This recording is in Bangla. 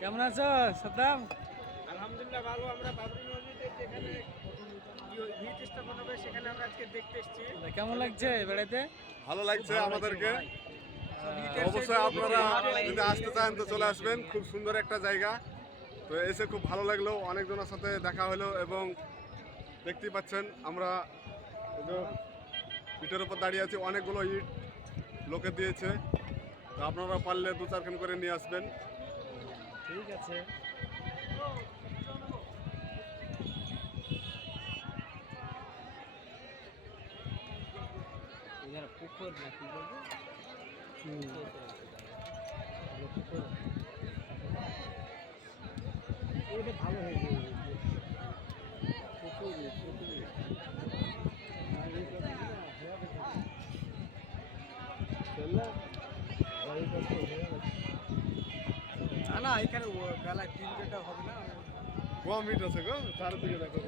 কেমন আছো সাদ্দাম? আলহামদুলিল্লাহ ভালো। আমরা বাবরি মসজিদে যেখানে ভিত স্থাপন হবে সেখানে আমরা আজকে দেখতে এসেছি। কেমন লাগছে বেড়াইতে? ভালো লাগছে আমাদেরকে। অবশ্যই আপনারা যদি আসতে চান তো চলে আসবেন, খুব সুন্দর একটা জায়গা। তো এসে খুব ভালো লাগলো, অনেকজনের সাথে দেখা হলো এবং দেখতেই পাচ্ছেন আমরা ইটের উপর দাঁড়িয়ে আছি, অনেকগুলো ইট লোকে দিয়েছে। তো আপনারা পারলে 2-4 খান করে নিয়ে আসবেন। ঠিক আছে। পুকুর নাকি ভালো হয়ে যাবে। না এখানে বেলায় 3-4টা হবে না। কম ইট আছে গো, চারিদিকে দেখো।